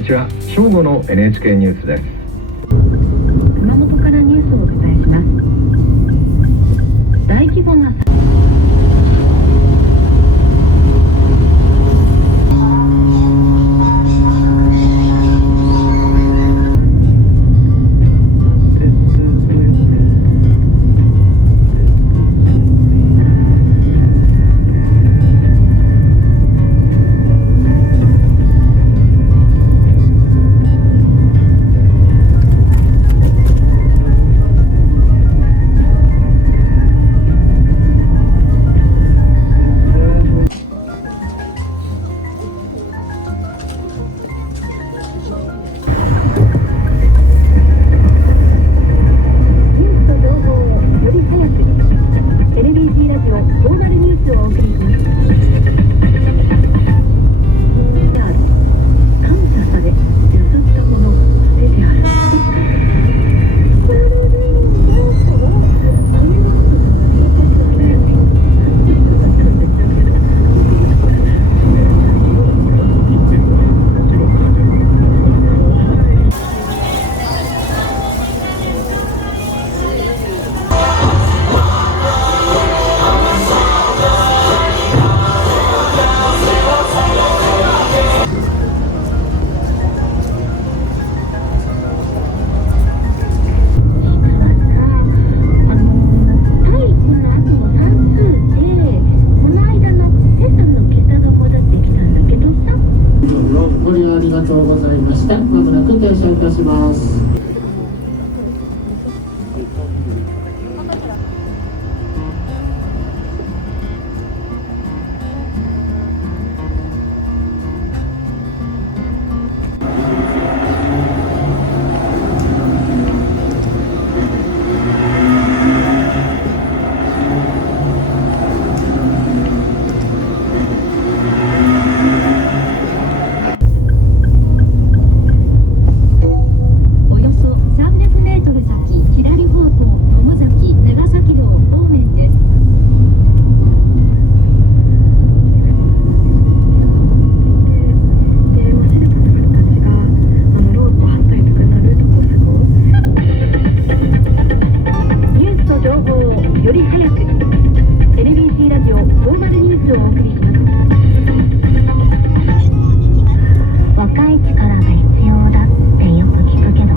にちは。正午の NHK ニュースです。熊本からニュースをお伝えします。大規模なありがとうございました。まもなく停車いたします。より早く LBC ラジオフォーマルニュースをお送りします。若い力が必要だってよく聞くけど、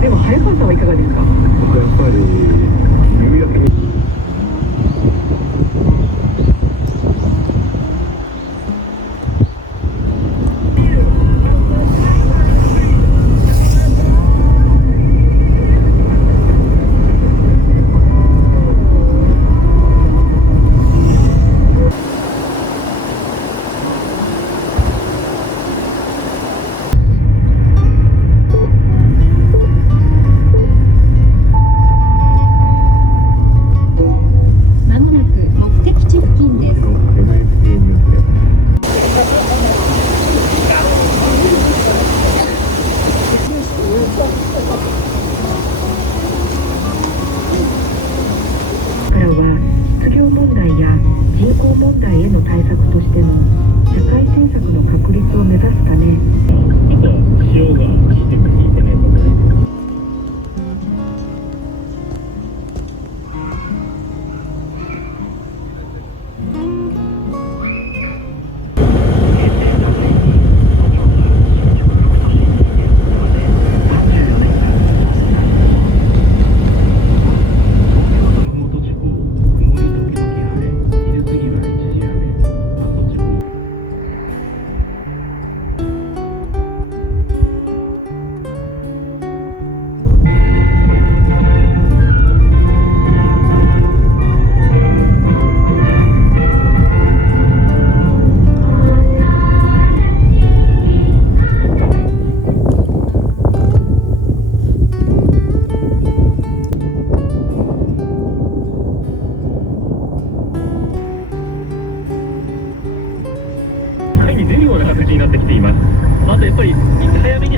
でも早川さんはいかがですか？僕やっぱり夕焼けに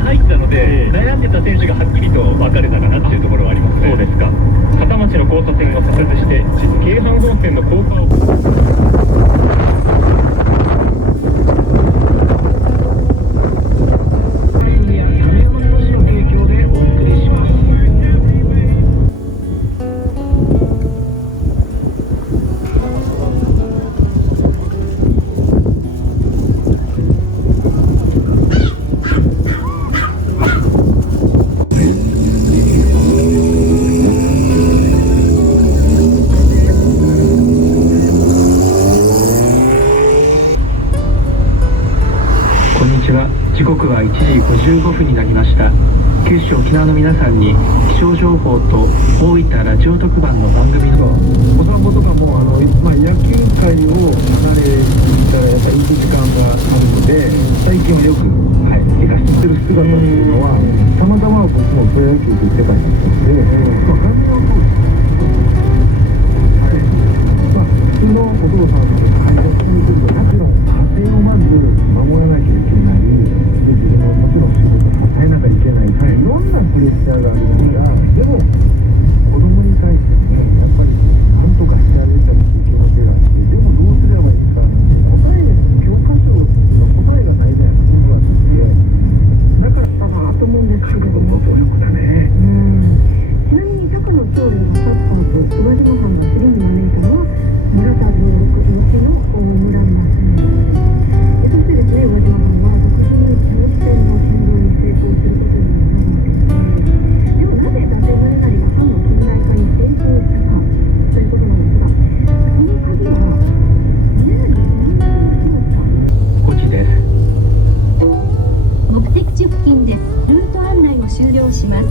入ったので、悩んでた選手がはっきりと分かれたかなっていうところはありますね。そうですか。片町の交差点を左折して京阪本線の高架を時刻は1時55分になりました。九州沖縄の皆さんに気象情報と大分ラジオ特番の番組のお散歩とかも野球界を離れたらやっぱり行く時間があるので、最近はよく、いらっしゃってる姿っていうのは、たまたま僕もプロ野球という世界になったので、普通のお父さんの会社にすると、もちろん家庭をまず守らなきゃいけない。自分ももちろん仕事を支えなきゃいけない、いろんなプレッシャーがあるんですが、でも子供に対してね、やっぱり何とかしてあげたりっていう気持ちがあって、でもどうすればいいか、教科書の答えがないじゃないですか。だからと思うんですけれども、努力だね。ちなみに高野長領のサッカーと宇和島藩が次に招いたのは村田上陸後の大村正宗。そしてですね、宇和島藩は独自に長期戦の戦闘に成功することになるわけですね。ではなぜ伊達宗成が藩の近代化に成功したかということなんですが、その鍵は宗成が何をしますか？こちです。目的地付近です。ルート案内を終了します。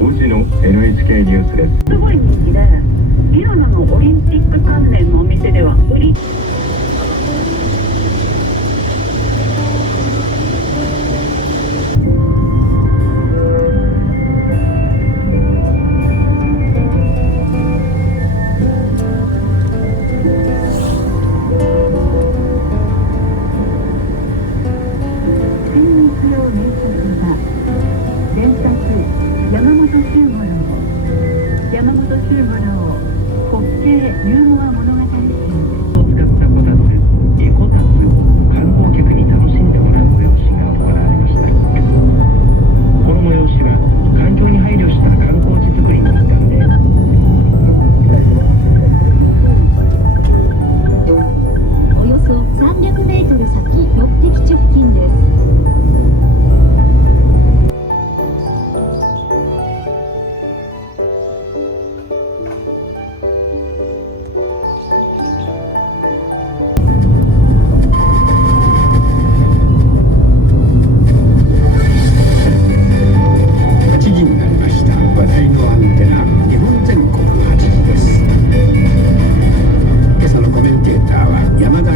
5時の NHK ニュースです。すごい人気で、ミラノのオリンピック関連のお店では売り山田